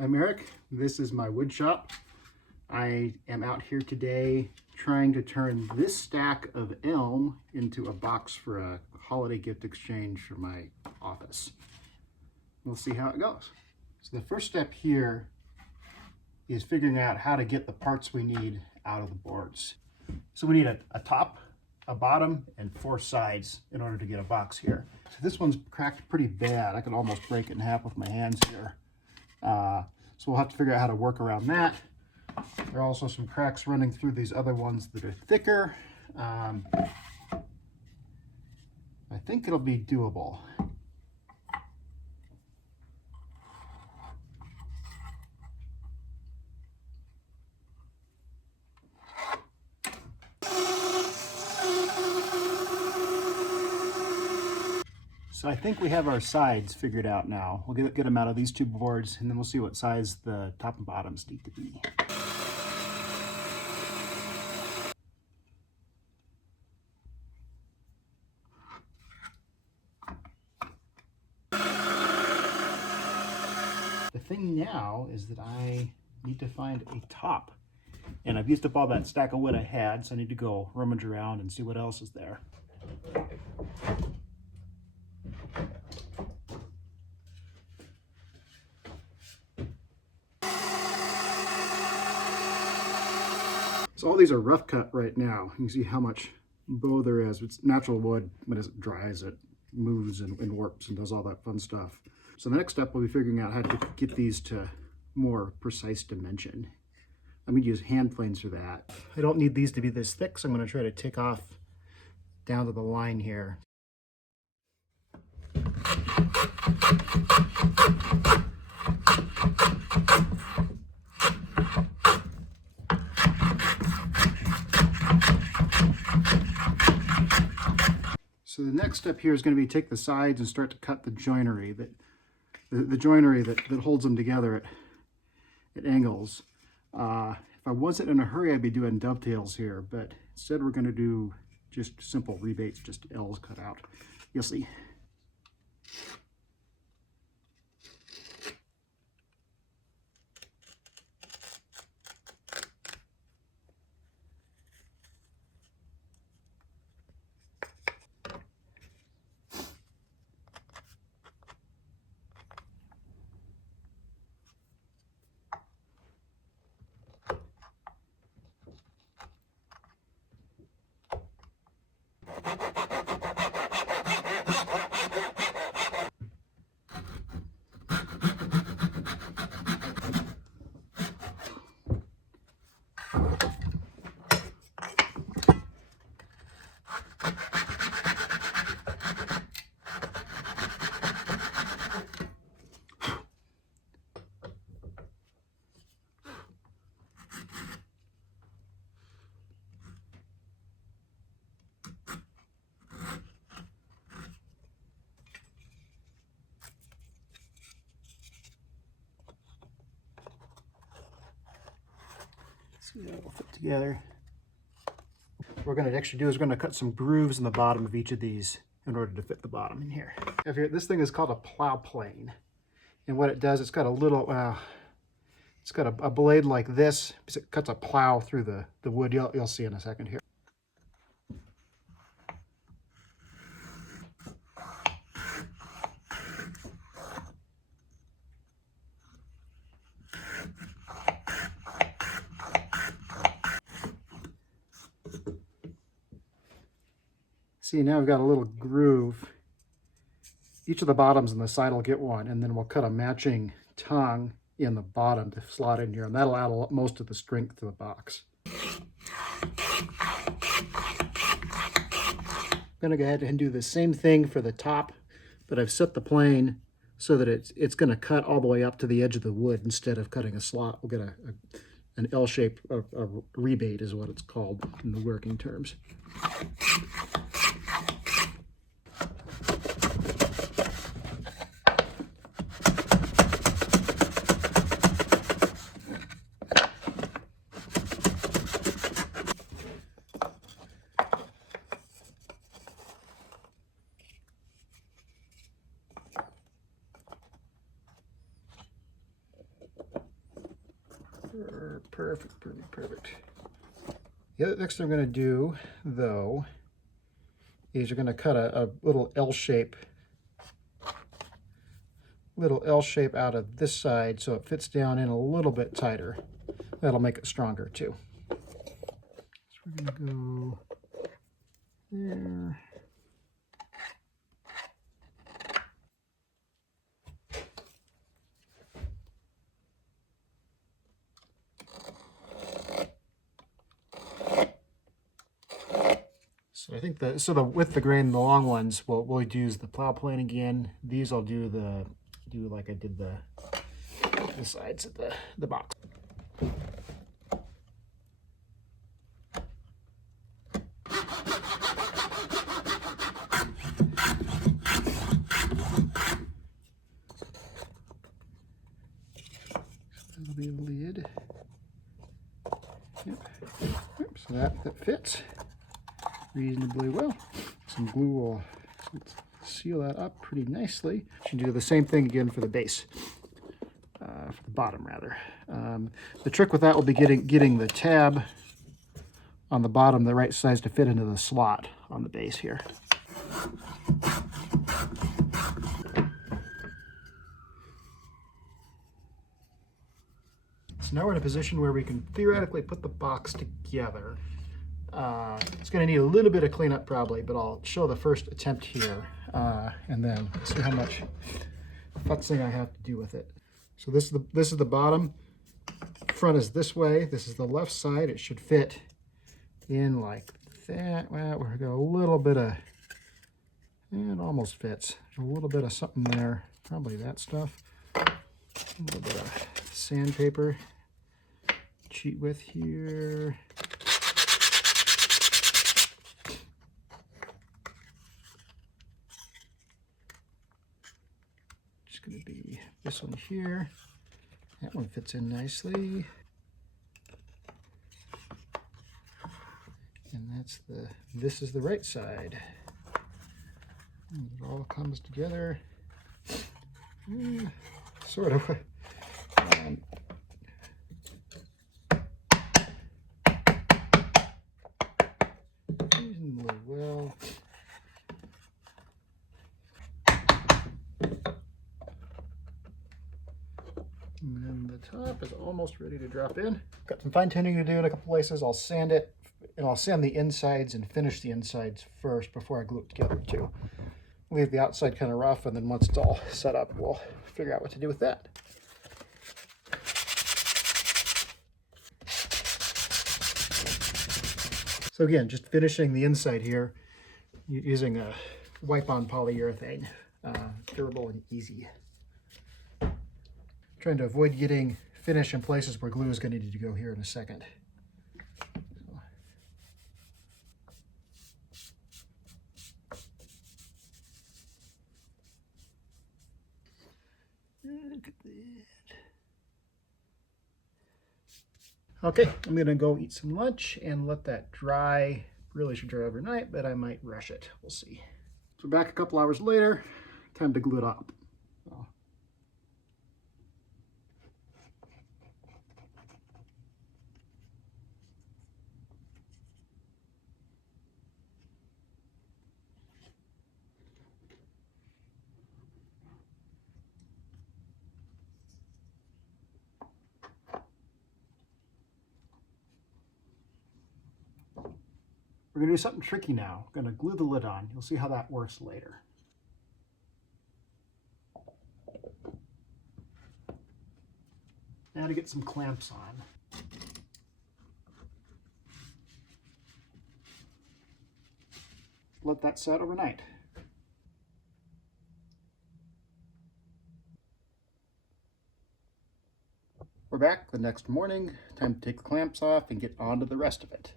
I'm Eric. This is my wood shop. I am out here today trying to turn this stack of elm into a box for a holiday gift exchange for my office. We'll see how it goes. So the first step here is figuring out how to get the parts we need out of the boards. So we need a top, a bottom, and 4 sides in order to get a box here. So this one's cracked pretty bad. I could almost break it in half with my hands here. So we'll have to figure out how to work around that. There are also some cracks running through these other ones that are thicker. I think it'll be doable. So I think we have our sides figured out now. We'll get them out of these 2 boards, and then we'll see what size the top and bottoms need to be. The thing now is that I need to find a top. And I've used up all that stack of wood I had, so I need to go rummage around and see what else is there. So all these are rough cut right now. You can see how much bow there is. It's natural wood, but as it dries, it moves and warps and does all that fun stuff. So the next step will be figuring out how to get these to more precise dimension. I'm going to use hand planes for that. I don't need these to be this thick, so I'm going to try to take off down to the line here. So the next step here is going to be take the sides and start to cut the joinery that holds them together at angles. If I wasn't in a hurry, I'd be doing dovetails here, but instead we're going to do just simple rebates, just L's cut out. You'll see. See that will fit together. What we're going to actually do is we're going to cut some grooves in the bottom of each of these in order to fit the bottom in here. This thing is called a plow plane, and what it does, it's got a little, it's got a blade like this. It cuts a plow through the wood. You'll see in a second here. See, now we've got a little groove. Each of the bottoms and the side will get one, and then we'll cut a matching tongue in the bottom to slot in here, and that'll add most of the strength to the box. I'm going to go ahead and do the same thing for the top, but I've set the plane so that it's going to cut all the way up to the edge of the wood instead of cutting a slot. We'll get an L shape, a rebate is what it's called in the working terms. Perfect, perfect, perfect. The other next thing I'm going to do, though, is you're going to cut a little L shape out of this side so it fits down in a little bit tighter. That'll make it stronger too. So we're going to go there. So I think with the grain, the long ones, we'll use the plow plane again. These I'll do like I did the sides of the box. That'll be the lid. Yep. So that fits reasonably well. Some glue will seal that up pretty nicely. You can do the same thing again for the base, for the bottom rather. The trick with that will be getting the tab on the bottom the right size to fit into the slot on the base here. So now we're in a position where we can theoretically put the box together. It's going to need a little bit of cleanup probably, but I'll show the first attempt here, and then see how much futzing I have to do with it. So this is the bottom. Front is this way. This is the left side. It should fit in like that. Well, we're got a little bit of, it almost fits. A little bit of something there. Probably that stuff. A little bit of sandpaper. Cheat with here. Just going to be this one here. That one fits in nicely. And this is the right side. And it all comes together. Sort of. Reasonably well. And then the top is almost ready to drop in. Got some fine tuning to do in a couple places. I'll sand it, and I'll sand the insides and finish the insides first before I glue it together too. Leave the outside kind of rough, and then once it's all set up, we'll figure out what to do with that. So again, just finishing the inside here using a wipe-on polyurethane, durable and easy. Trying to avoid getting finish in places where glue is going to need to go here in a second. Look at that. Okay, I'm gonna go eat some lunch and let that dry. Really should dry overnight, but I might rush it. We'll see. So back a couple hours later, time to glue it up. So. We're going to do something tricky now. I'm going to glue the lid on. You'll see how that works later. Now to get some clamps on. Let that set overnight. We're back the next morning. Time to take the clamps off and get on to the rest of it.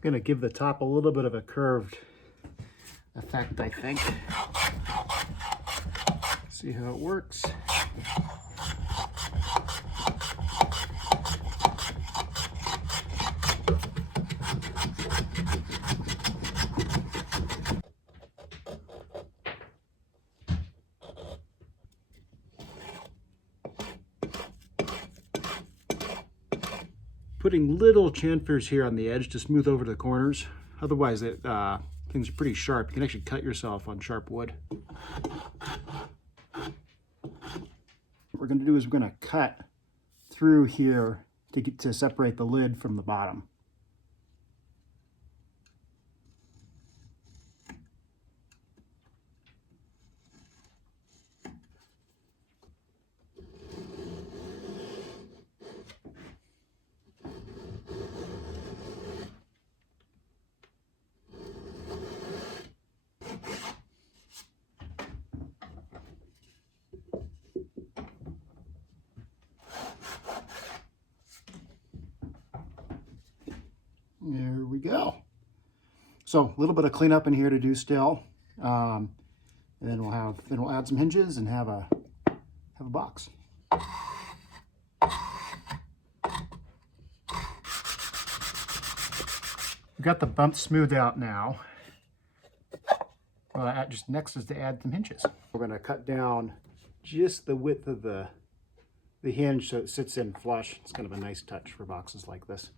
Going to give the top a little bit of a curved effect, I think. See how it works. putting little chamfers here on the edge to smooth over the corners. Otherwise, things are pretty sharp. You can actually cut yourself on sharp wood. What we're going to do is we're going to cut through here to separate the lid from the bottom. There we go. So a little bit of cleanup in here to do still, and then we'll add some hinges and have a box. We've got the bump smoothed out now. Well, just next is to add some hinges. We're going to cut down just the width of the hinge so it sits in flush. It's kind of a nice touch for boxes like this.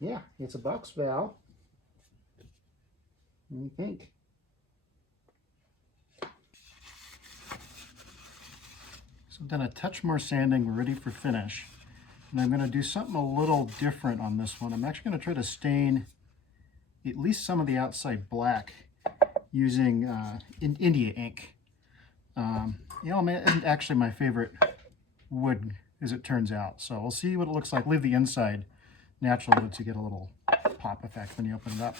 Yeah, it's a box valve. What do you think? So I've done a touch more sanding. We're ready for finish. And I'm going to do something a little different on this one. I'm actually going to try to stain at least some of the outside black using India ink. Elm isn't actually my favorite wood as it turns out. So we'll see what it looks like. Leave the inside natural wood to get a little pop effect when you open it up.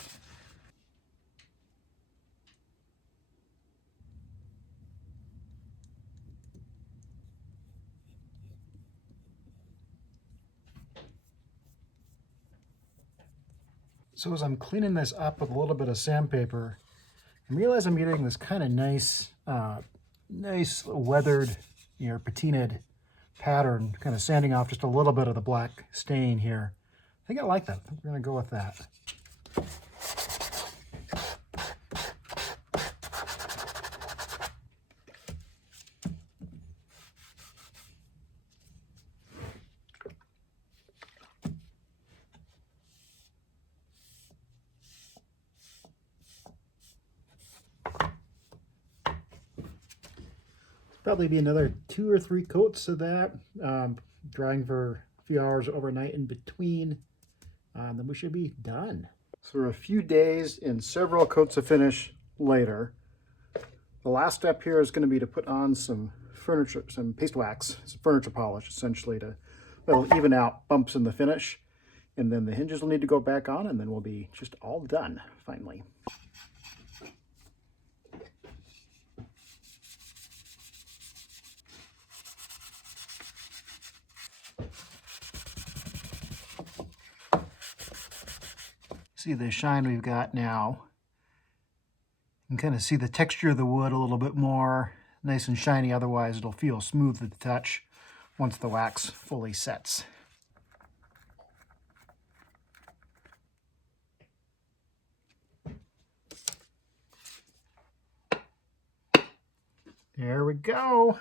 So as I'm cleaning this up with a little bit of sandpaper, I realize I'm getting this kind of nice weathered, patinaed pattern, kind of sanding off just a little bit of the black stain here. I think I like that. We're going to go with that. Probably be another 2 or 3 coats of that, drying for a few hours overnight in between. Then we should be done. So we're a few days and several coats of finish later. The last step here is going to be to put on some paste wax, some furniture polish, essentially, that'll even out bumps in the finish. And then the hinges will need to go back on, and then we'll be just all done, finally. See the shine we've got now. You can kind of see the texture of the wood a little bit more, nice and shiny. Otherwise it'll feel smooth to the touch once the wax fully sets. There we go.